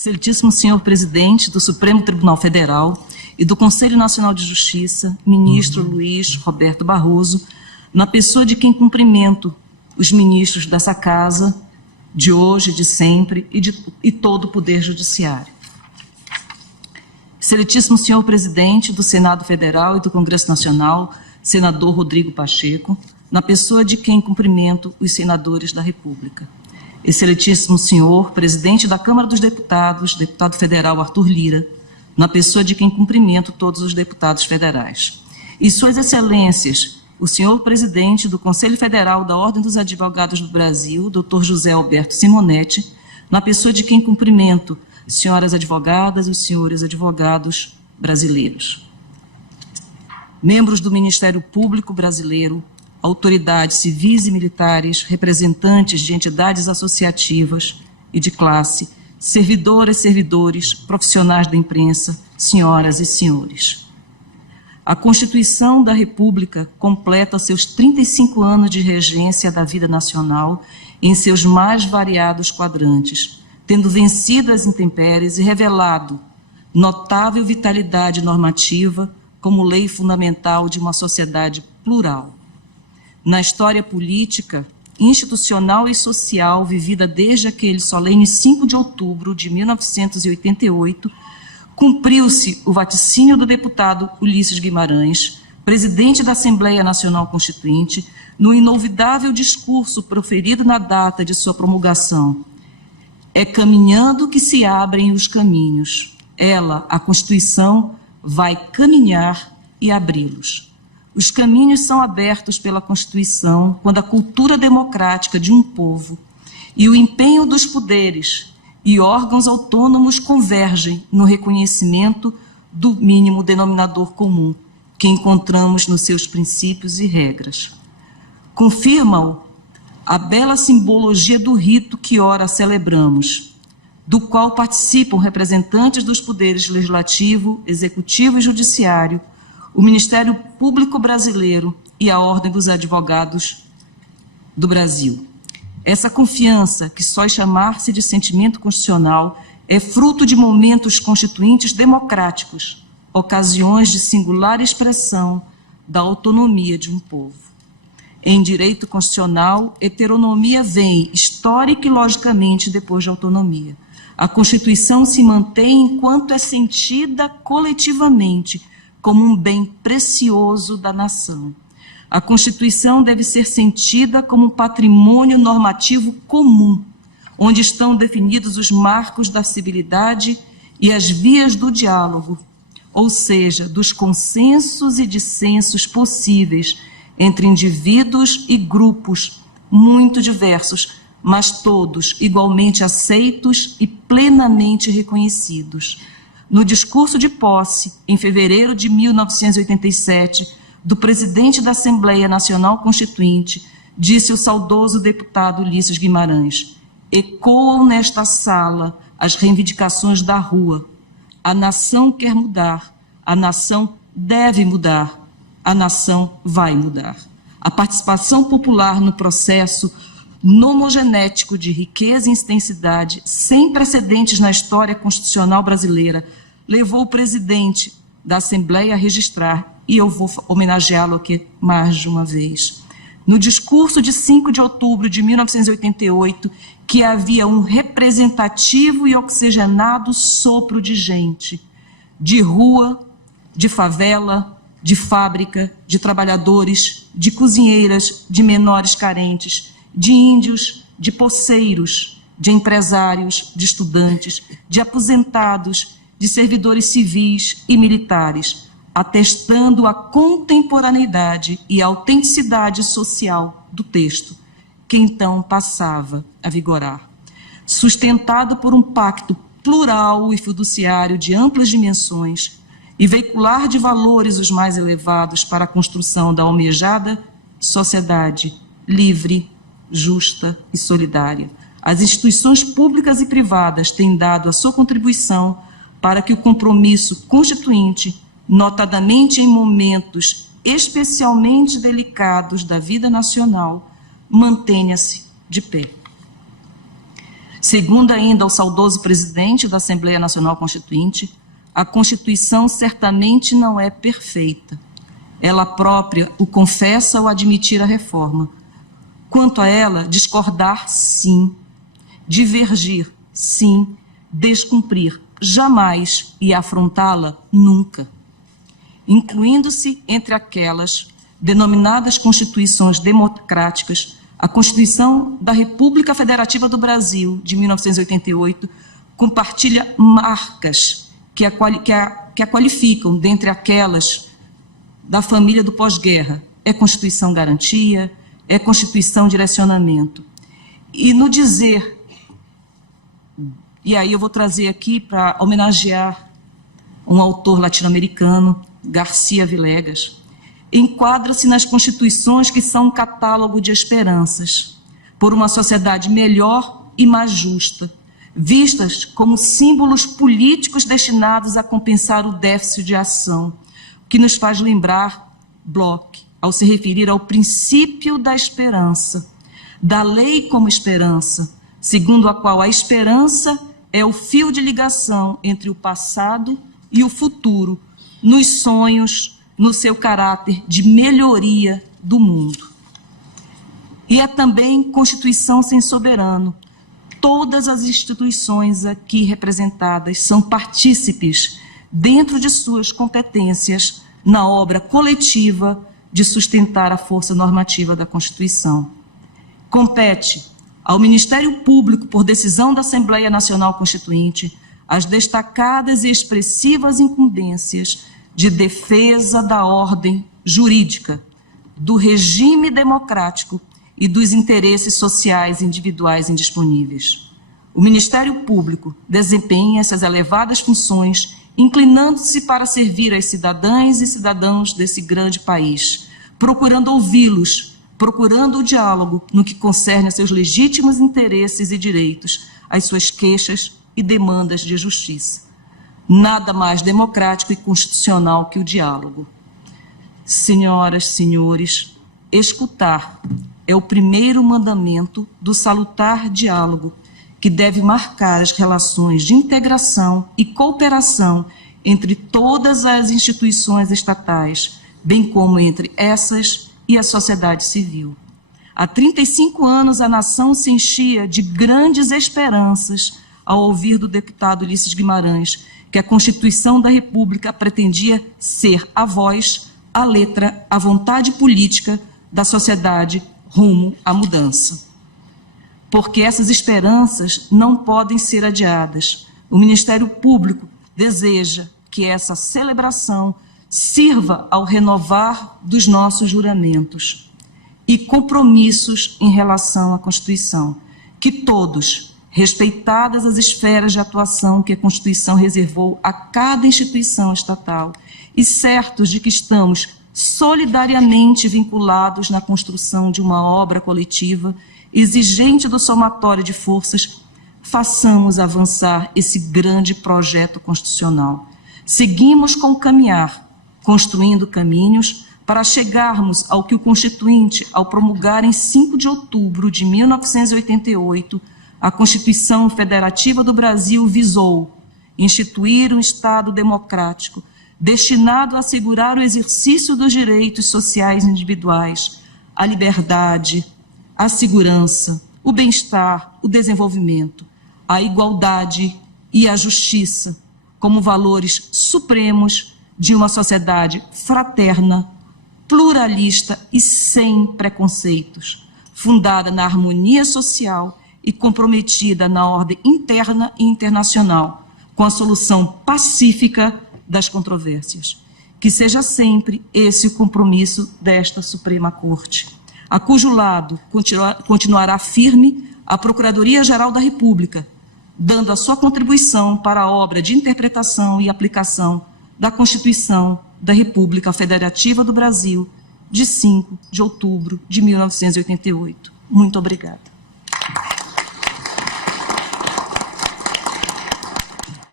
Excelentíssimo senhor presidente do Supremo Tribunal Federal e do Conselho Nacional de Justiça, ministro Luiz Roberto Barroso, na pessoa de quem cumprimento os ministros dessa casa, de hoje, de sempre, e todo o Poder Judiciário. Excelentíssimo senhor presidente do Senado Federal e do Congresso Nacional, senador Rodrigo Pacheco, na pessoa de quem cumprimento os senadores da República. Excelentíssimo senhor presidente da Câmara dos Deputados, deputado federal Arthur Lira, na pessoa de quem cumprimento todos os deputados federais. E suas excelências, o senhor presidente do Conselho Federal da Ordem dos Advogados do Brasil, Dr. José Alberto Simonetti, na pessoa de quem cumprimento senhoras advogadas e os senhores advogados brasileiros. Membros do Ministério Público Brasileiro, autoridades civis e militares, representantes de entidades associativas e de classe, servidoras e servidores, profissionais da imprensa, senhoras e senhores. A Constituição da República completa seus 35 anos de regência da vida nacional em seus mais variados quadrantes, tendo vencido as intempéries e revelado notável vitalidade normativa como lei fundamental de uma sociedade plural. Na história política, institucional e social vivida desde aquele solene 5 de outubro de 1988, cumpriu-se o vaticínio do deputado Ulisses Guimarães, presidente da Assembleia Nacional Constituinte, no inolvidável discurso proferido na data de sua promulgação. É caminhando que se abrem os caminhos. Ela, a Constituição, vai caminhar e abri-los. Os caminhos são abertos pela Constituição quando a cultura democrática de um povo e o empenho dos poderes e órgãos autônomos convergem no reconhecimento do mínimo denominador comum que encontramos nos seus princípios e regras. Confirma-o a bela simbologia do rito que ora celebramos, do qual participam representantes dos poderes legislativo, executivo e judiciário, o Ministério Público Brasileiro e a Ordem dos Advogados do Brasil. Essa confiança, que só chamar-se de sentimento constitucional, é fruto de momentos constituintes democráticos, ocasiões de singular expressão da autonomia de um povo. Em direito constitucional, heteronomia vem, histórica e logicamente, depois de autonomia. A Constituição se mantém enquanto é sentida coletivamente, como um bem precioso da nação. A Constituição deve ser sentida como um patrimônio normativo comum, onde estão definidos os marcos da civilidade e as vias do diálogo, ou seja, dos consensos e dissensos possíveis entre indivíduos e grupos muito diversos, mas todos igualmente aceitos e plenamente reconhecidos. No discurso de posse, em fevereiro de 1987, do presidente da Assembleia Nacional Constituinte, disse o saudoso deputado Ulisses Guimarães: ecoam nesta sala as reivindicações da rua. A nação quer mudar, a nação deve mudar, a nação vai mudar. A participação popular no processo nomogenético de riqueza e extensidade, sem precedentes na história constitucional brasileira, levou o presidente da Assembleia a registrar, e eu vou homenageá-lo aqui mais de uma vez, no discurso de 5 de outubro de 1988, que havia um representativo e oxigenado sopro de gente, de rua, de favela, de fábrica, de trabalhadores, de cozinheiras, de menores carentes, de índios, de poceiros, de empresários, de estudantes, de aposentados, de servidores civis e militares, atestando a contemporaneidade e a autenticidade social do texto, que então passava a vigorar. Sustentado por um pacto plural e fiduciário de amplas dimensões e veicular de valores os mais elevados para a construção da almejada sociedade livre, justa e solidária. As instituições públicas e privadas têm dado a sua contribuição para que o compromisso constituinte, notadamente em momentos especialmente delicados da vida nacional, mantenha-se de pé. Segundo ainda o saudoso presidente da Assembleia Nacional Constituinte, a Constituição certamente não é perfeita. Ela própria o confessa ao admitir a reforma. Quanto a ela, discordar, sim. Divergir, sim. Descumprir, jamais. E afrontá-la, nunca. Incluindo-se entre aquelas denominadas Constituições Democráticas, a Constituição da República Federativa do Brasil, de 1988, compartilha marcas que a qualificam dentre aquelas da família do pós-guerra. É Constituição garantia, é Constituição direcionamento. E no dizer, e aí eu vou trazer aqui para homenagear um autor latino-americano, Garcia Villegas, enquadra-se nas constituições que são um catálogo de esperanças por uma sociedade melhor e mais justa, vistas como símbolos políticos destinados a compensar o déficit de ação, que nos faz lembrar Bloch, ao se referir ao princípio da esperança, da lei como esperança, segundo a qual a esperança é o fio de ligação entre o passado e o futuro, nos sonhos, no seu caráter de melhoria do mundo. E é também Constituição sem soberano. Todas as instituições aqui representadas são partícipes, dentro de suas competências, na obra coletiva de sustentar a força normativa da Constituição. Compete ao Ministério Público, por decisão da Assembleia Nacional Constituinte, as destacadas e expressivas incumbências de defesa da ordem jurídica, do regime democrático e dos interesses sociais individuais indisponíveis. O Ministério Público desempenha essas elevadas funções, inclinando-se para servir as cidadãs e cidadãos desse grande país, procurando ouvi-los, procurando o diálogo no que concerne a seus legítimos interesses e direitos, às suas queixas e demandas de justiça. Nada mais democrático e constitucional que o diálogo. Senhoras, senhores, escutar é o primeiro mandamento do salutar diálogo, que deve marcar as relações de integração e cooperação entre todas as instituições estatais, bem como entre essas e a sociedade civil. Há 35 anos a nação se enchia de grandes esperanças ao ouvir do deputado Ulisses Guimarães que a Constituição da República pretendia ser a voz, a letra, a vontade política da sociedade rumo à mudança. Porque essas esperanças não podem ser adiadas. O Ministério Público deseja que essa celebração sirva ao renovar dos nossos juramentos e compromissos em relação à Constituição, que todos, respeitadas as esferas de atuação que a Constituição reservou a cada instituição estatal e certos de que estamos solidariamente vinculados na construção de uma obra coletiva exigente do somatório de forças, façamos avançar esse grande projeto constitucional. Seguimos com o caminhar, construindo caminhos para chegarmos ao que o Constituinte, ao promulgar em 5 de outubro de 1988, a Constituição Federativa do Brasil visou: instituir um Estado democrático, destinado a assegurar o exercício dos direitos sociais individuais, a liberdade, a segurança, o bem-estar, o desenvolvimento, a igualdade e a justiça, como valores supremos de uma sociedade fraterna, pluralista e sem preconceitos, fundada na harmonia social e comprometida na ordem interna e internacional, com a solução pacífica das controvérsias. Que seja sempre esse o compromisso desta Suprema Corte, a cujo lado continuará firme a Procuradoria-Geral da República, dando a sua contribuição para a obra de interpretação e aplicação da Constituição da República Federativa do Brasil, de 5 de outubro de 1988. Muito obrigada.